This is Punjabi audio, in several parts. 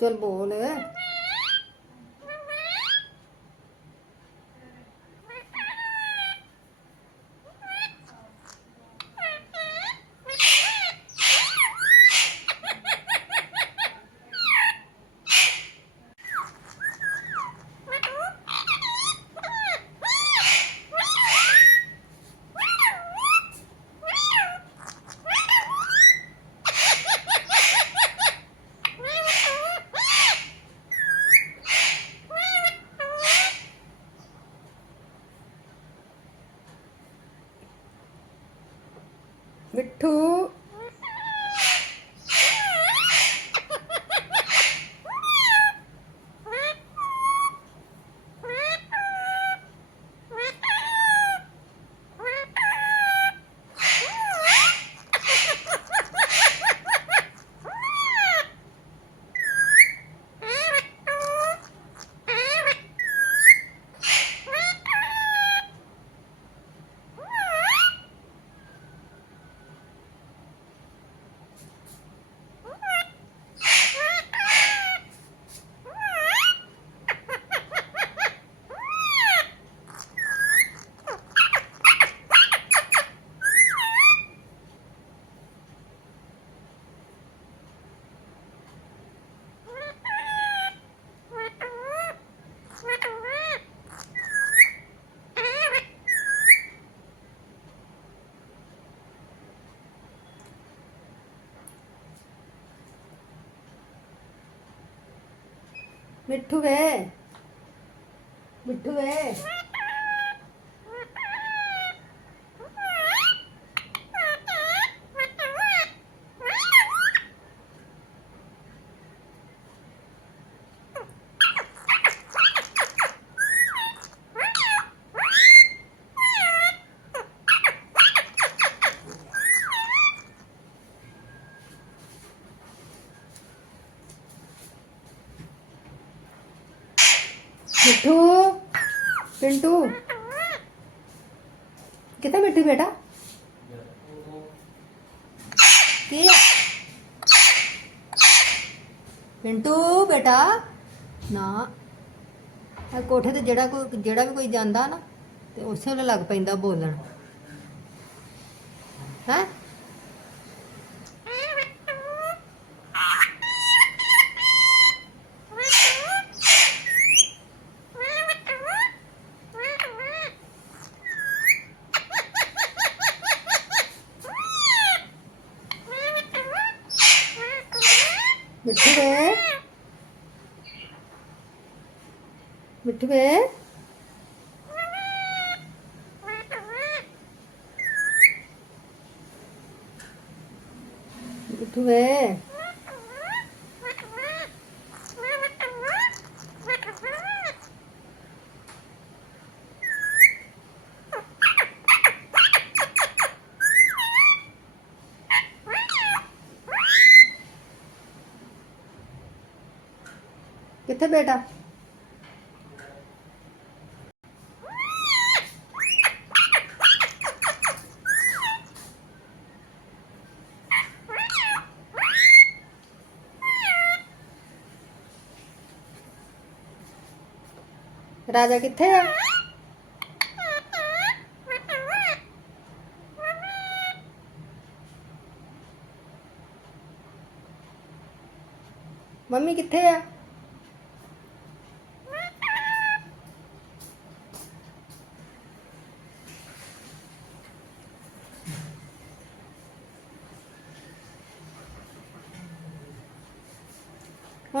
ਚਲ ਬੋਲ ਮਿੱਠੂ ਮਿੱਠੂ ਵੇ ਮਿੱਠੂ ਵੇ ਮਿੱਠੂ ਪਿੰਟੂ ਕਿੱਥੇ ਮਿੱਠੂ ਬੇਟਾ ਕੀ ਪਿੰਟੂ ਬੇਟਾ ਨਾ ਇਹ ਕੋਠੇ ਤੇ ਜਿਹੜਾ ਕੋਈ ਜਿਹੜਾ ਵੀ ਕੋਈ ਜਾਂਦਾ ਨਾ ਤੇ ਉਸੇ ਵੇਲੇ ਲੱਗ ਪੈਂਦਾ ਬੋਲਣ ਹੈ ਮਿੱਠੂ ਵੇ ਮਿੱਠੂ ਕਿੱਥੇ ਬੇਟਾ? ਰਾਜਾ ਕਿੱਥੇ ਆ? ਮੰਮੀ ਕਿੱਥੇ ਆ?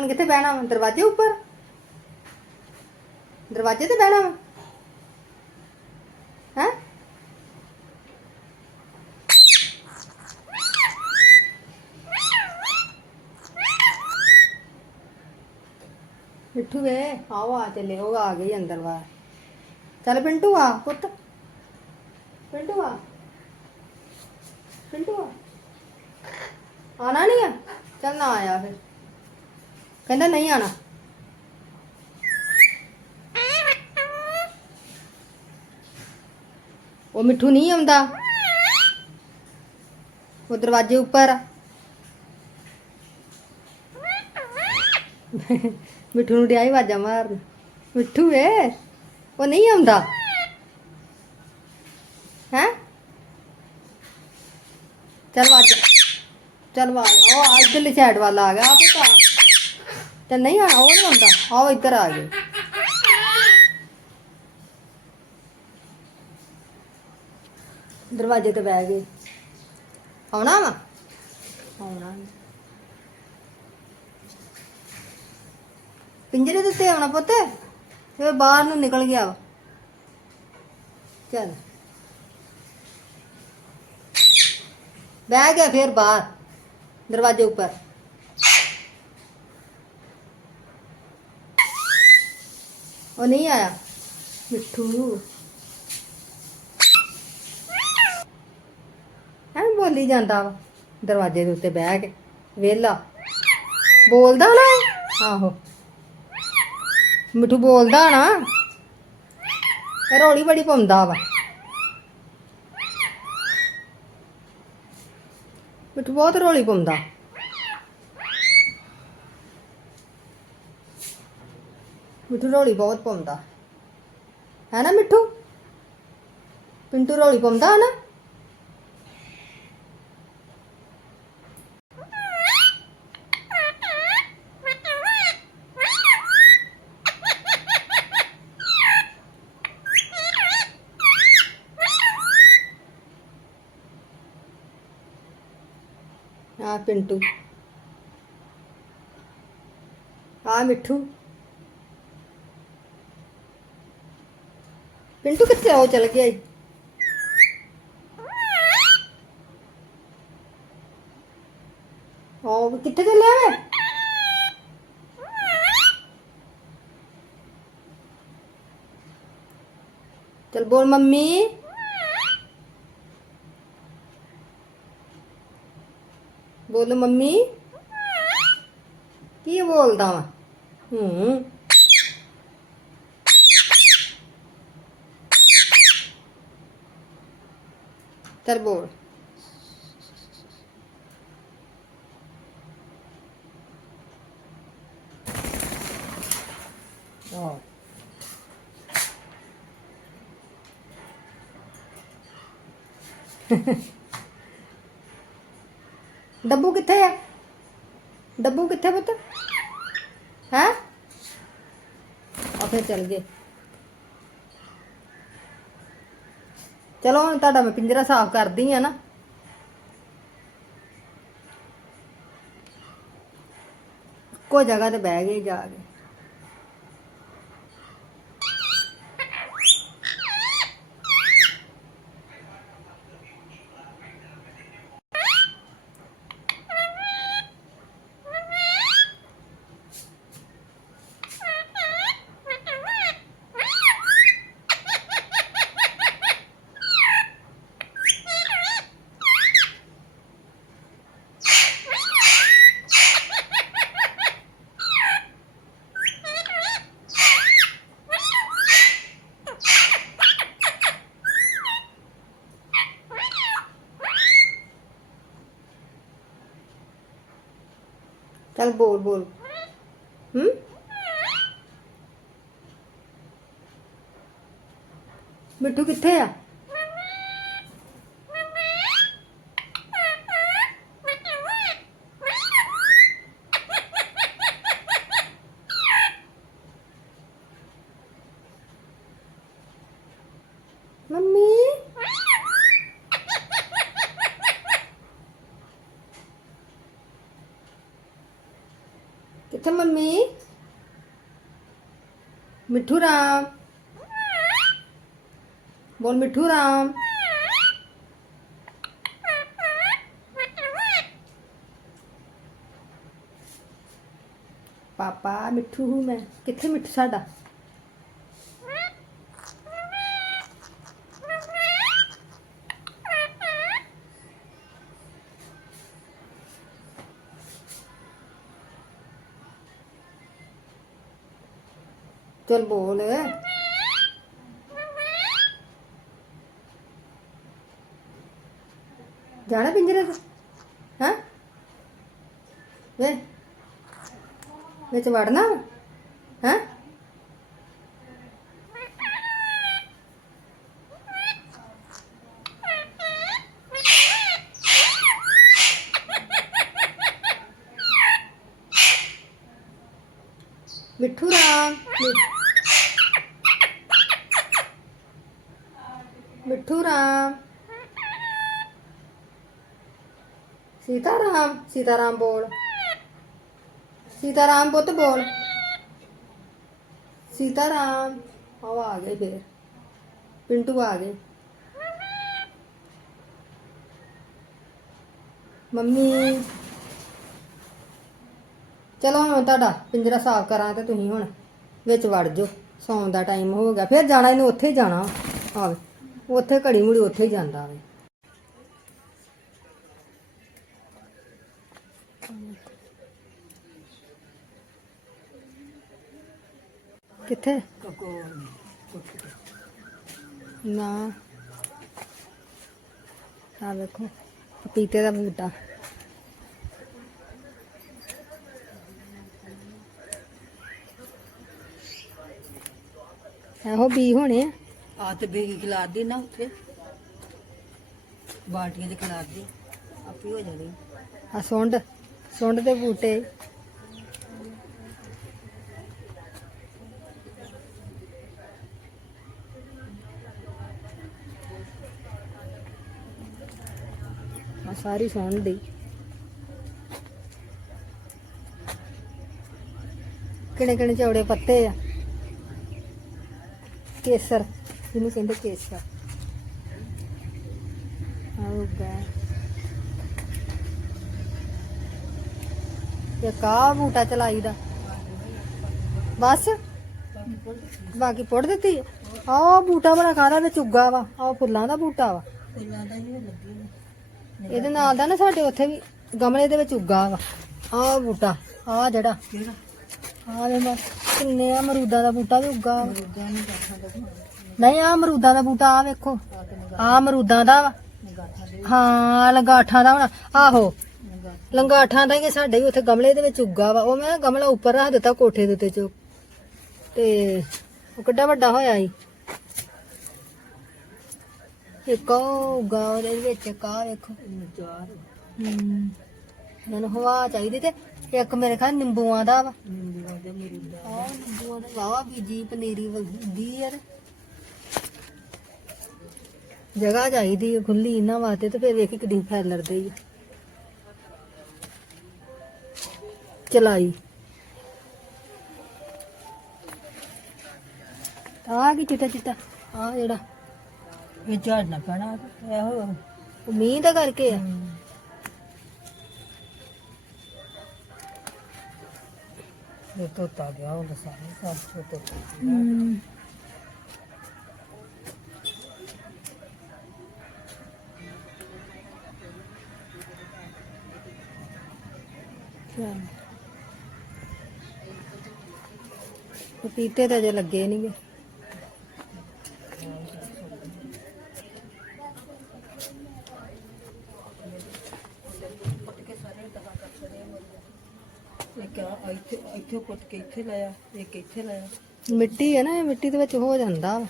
ਹੁਣ ਕਿੱਥੇ ਬਹਿਣਾ ਵਾ? ਦਰਵਾਜ਼ੇ ਉੱਪਰ? ਦਰਵਾਜ਼ੇ ਤੇ ਬਹਿਣਾ ਵਾ? ਹੈ? ਮਿੱਠੂ ਵੇ, ਆਓ ਆ ਚੱਲੇ ਉਹ ਆ ਗਈ ਅੰਦਰ ਬਾਹਰ। ਚੱਲ ਪਿੰਟੂ ਆ, ਪੁੱਤ। ਪਿੰਟੂ ਆ। ਪਿੰਟੂ ਆ। ਆਣਾ ਨਹੀਂ ਆ? ਚੱਲ ਨਾ ਆਇਆ ਫਿਰ। ਕਹਿੰਦਾ ਨਹੀਂ ਆਣਾ। ਉਹ ਮਿੱਠੂ ਨਹੀਂ ਆਉਂਦਾ। ਉਹ ਦਰਵਾਜ਼ੇ ਉੱਪਰ ਮਿੱਠੂ ਨੂੰ ਡਿਆ ਹੀ ਵਾਜਾ ਮਾਰਨ। ਮਿੱਠੂ ਏ, ਉਹ ਨਹੀਂ ਆਉਂਦਾ। ਹੈ? ਚਲ ਵਾਜ ਚਲ ਵਾਜ ਉਹ ਆ ਇੱਧਰਲੀ ਸਾਈਡ ਵੱਲ ਆ ਗਿਆ ਆ ਪੁੱਤਾ ਤੇ ਨਹੀਂ ਆ ਉਹ ਨਹੀਂ ਆਉਂਦਾ ਆਓ ਇੱਧਰ ਆ ਗਏ ਦਰਵਾਜ਼ੇ ਤੇ ਬਹਿ ਗਏ ਆਉਣਾ ਵਾ ਆਉਣਾ ਨੀ। ਪਿੰਜਰੇ ਦੇ ਉੱਤੇ ਆਉਣਾ ਪੁੱਤ ਇਹ ਬਾਹਰ ਨੂੰ ਨਿਕਲ ਗਿਆ ਵਾ ਚੱਲ ਬਹਿ ਗਿਆ ਫਿਰ ਬਾਹਰ ਦਰਵਾਜ਼ੇ ਉੱਪਰ ਉਹ ਨਹੀਂ ਆਇਆ। ਮਿੱਠੂ। ਐਵੇਂ ਬੋਲੀ ਜਾਂਦਾ ਵਾ। ਦਰਵਾਜ਼ੇ ਦੇ ਉੱਤੇ ਬਹਿ ਕੇ। ਵੇਲਾ ਬੋਲਦਾ ਨਾ। ਆਹੋ। ਮਿੱਠੂ ਬੋਲਦਾ ਨਾ। ਇਹ ਰੋਲੀ ਬੜੀ ਪਾਉਂਦਾ ਵਾ। ਮਿੱਠੂ ਬਹੁਤ ਰੋਲੀ ਪਾਉਂਦਾ। ਮਿੱਠੂ ਰੋਲੀ ਬਹੁਤ ਪਾਉਂਦਾ। ਹੈ ਨਾ ਮਿੱਠੂ? ਪਿੰਟੂ ਰੋਲੀ ਪਾਉਂਦਾ ਹੈ ਨਾ ਆ ਪਿੰਟੂ। ਆ ਮਿੱਠੂ ਪਿੰਟੂ ਕਿੱਥੇ ਉਹ ਚਲ ਗਿਆ ਈ। ਉਹ ਕਿੱਥੇ ਚੱਲਿਆ ਵੇ? ਚਲ ਬੋਲ ਮੰਮੀ। ਬੋਲ ਮੰਮੀ। ਕੀ ਬੋਲਦਾ ਵਾ? ਹੂੰ। ਚਲ ਬੋਲ ਆਹ ਡੱਬੂ ਕਿੱਥੇ ਆ ਡੱਬੂ ਕਿੱਥੇ ਪੁੱਤ ਹੈ ਆ ਫਿਰ ਚੱਲ ਚਲੋ ਹੁਣ ਤੁਹਾਡਾ ਮੈਂ ਪਿੰਜਰਾ ਸਾਫ਼ ਕਰਦੀ ਆ ਨਾ। ਇੱਕੋ ਜਗ੍ਹਾ ਤੇ ਬਹਿ ਗਏ ਜਾ ਕੇ। ਚੱਲ ਬੋਲ ਬੋਲ। ਹੂੰ? ਮਿੱਠੂ ਕਿੱਥੇ ਆ? ਕਿੱਥੇ ਮੰਮੀ ਮਿੱਠੂ ਰਾਮ ਬੋਲ ਮਿੱਠੂ ਰਾਮ ਪਾਪਾ ਮਿੱਠੂ ਹੂੰ ਮੈਂ ਕਿੱਥੇ ਮਿੱਠੂ ਸਾਡਾ ਚਲ ਬੋਲ ਜਾਣਾ ਪਿੰਜਰੇ ਤੇ ਹਾਂ ਵੇ ਵਿੱਚ ਵੜਨਾ ਹੈ ਮਿੱਠੂ ਰਾਮ ਮਿੱਠੂ ਰਾਮ ਸੀਤਾਰਾਮ ਬੋਲ। ਸੀਤਾਰਾਮ ਪੁੱਤ ਬੋਲ। ਸੀਤਾਰਾਮ ਆਹ ਆ ਗਏ ਫੇਰ। ਪਿੰਟੂ ਆ ਗਏ। ਮੰਮੀ। ਚਲੋ ਹੁਣ ਤੁਹਾਡਾ ਪਿੰਜਰਾ ਸਾਫ਼ ਕਰਾਂ ਤੇ ਤੁਸੀਂ ਹੁਣ ਵਿੱਚ ਵੜ ਜਾਓ। ਸੌਣ ਦਾ ਟਾਈਮ ਹੋ ਗਿਆ। ਫਿਰ ਜਾਣਾ ਇਹਨੂੰ ਉੱਥੇ ਹੀ ਜਾਣਾ। ਆਵੇ, ਉੱਥੇ ਘੜੀ ਮੁੜੀ ਉੱਥੇ ਹੀ ਜਾਂਦਾ ਆਵੇ ਕਿੱਥੇ? ਨਾ। ਆ ਵੇਖੋ ਪਪੀਤੇ ਦਾ ਬੂਟਾ। ਇਹੋ ਬੀ ਹੋਣੇ ਆ। ਆ ਤੇ ਬੇਗੀ ਖਿਲਾਰ ਦੀ ਨਾ ਉੱਥੇ। ਬਾਲਟੀਆਂ ਦੇ ਖਿਲਾਰ ਦੀ ਆਪੇ ਹੋ ਜਾਣੀ। ਆ ਸੁੰਡ। ਸੁੰਡ ਦੇ ਬੂਟੇ। ਆ ਸਾਰੀ ਸੁੰਡ ਦੀ। ਕਿਹੜੇ ਕਿਹੜੇ ਚੌੜੇ ਪੱਤੇ ਆ? ਕੇਸਰ। ਜਿਹਨੂੰ ਕਹਿੰਦੇ ਕੇਸਰ। ਆਉਗਾ ਇਹ ਕਾ ਬੂਟਾ ਚਲਾਈਦਾ। ਬਸ। ਬਾਕੀ ਪੁੱਟ ਦਿੱਤੀ। ਆਹ ਬੂਟਾ ਬੜਾ ਖਾਦਾ ਵਿੱਚ ਉੱਗਾ ਵਾ। ਆਹ ਫੁੱਲਾਂ ਦਾ ਬੂਟਾ ਵਾ। ਇਹਦੇ ਨਾਲ ਦਾ ਨਾ ਸਾਡੇ ਉੱਥੇ ਵੀ ਗਮਲੇ ਦੇ ਵਿੱਚ ਉੱਗਾ ਵਾ। ਆਹ ਬੂਟਾ, ਆਹ ਜਿਹੜਾ। ਕਿਹੜਾ ਆਹ ਦੇ ਮੈਂ ਕਿੰਨੇ ਆ ਅਮਰੂਦਾਂ ਦਾ ਬੂਟਾ ਵੀ ਉੱਗਾ ਵਾ। ਨਹੀਂ ਗਾਠਾਂ ਦਾ ਆ ਅਮਰੂਦਾਂ ਦਾ ਬੂਟਾ ਆ ਵੇਖੋ। ਆ ਤੇ ਅਮਰੂਦਾਂ ਦਾ ਵਾ। ਹਾਂ ਲਗਾਠਾਂ ਦਾ ਹੋਣਾ। ਆਹੋ। ਲੰਗਾਠਾਂ ਦਾ ਹੀ ਸਾਡੇ ਵੀ ਉੱਥੇ ਗਮਲੇ ਦੇ ਵਿੱਚ ਉੱਗਾ ਵਾ। ਉਹ ਮੈਂ ਗਮਲਾ ਉੱਪਰ ਰੱਖ ਦਿੱਤਾ ਕੋਠੇ ਦੇ ਉੱਤੇ ਚੋ ਤੇ ਉਹ ਕਿੱਡਾ ਵੱਡਾ ਹੋਇਆ ਸੀ। ਇੱਕ ਉਹ ਉੱਗਾ ਉਹਦੇ ਵਿੱਚ ਕਾ ਵੇਖੋ। ਚਾਰ ਹਮ ਮੈਨੂੰ ਹਵਾ ਚਾਹੀਦੀ ਤੇ ਇੱਕ ਮੇਰੇ ਖਿਆਲ ਨਿੰਬੂਆਂ ਦਾ ਵਾ। ਨਿੰਬੂਆਂ ਦੇ ਮਰੂਦਾ ਆਹ ਨਿੰਬੂਆਂ ਦਾ ਵਾਵਾ ਬੀਜੀ ਪਨੀਰੀ ਵਗਦੀ ਯਾਰ ਜਗ੍ਹਾ ਚਾਹੀਦੀ ਖੁੱਲੀ ਇਹਨਾਂ ਵਾਸਤੇ ਤੇ ਫਿਰ ਵੇਖੀ ਕਿੱਡੀ ਫੈਲਰਦੇ ਹੀ ਆ। ਚਲਾਈ ਆ ਕੀ ਚਿੱਟਾ ਚਿੱਟਾ ਆ ਜਿਹੜਾ ਇਹ ਝਾੜਨਾ ਪੈਣਾ ਇਹੋ ਉਹ ਮੀਂਹ ਦਾ ਕਰਕੇ ਆ ਇਹ ਤੋਤਾ ਗਿਆ ਉਹ ਸਾਰੇ ਸਭ ਛੋਟੇ ਹਮ। ਚੱਲ। ਪਪੀਤੇ ਤਾਂ ਜੇ ਲੱਗੇ ਨਹੀਂਗੇ ਇੱਕ ਆ ਇੱਥੇ ਇੱਥੇ ਕੁੱਟ ਕੇ ਇੱਥੇ ਲਾਇਆ ਇੱਕ ਇੱਥੇ ਲਾਇਆ। ਮਿੱਟੀ ਹੈ ਨਾ ਇਹ ਮਿੱਟੀ ਦੇ ਵਿੱਚ ਹੋ ਜਾਂਦਾ ਵਾ।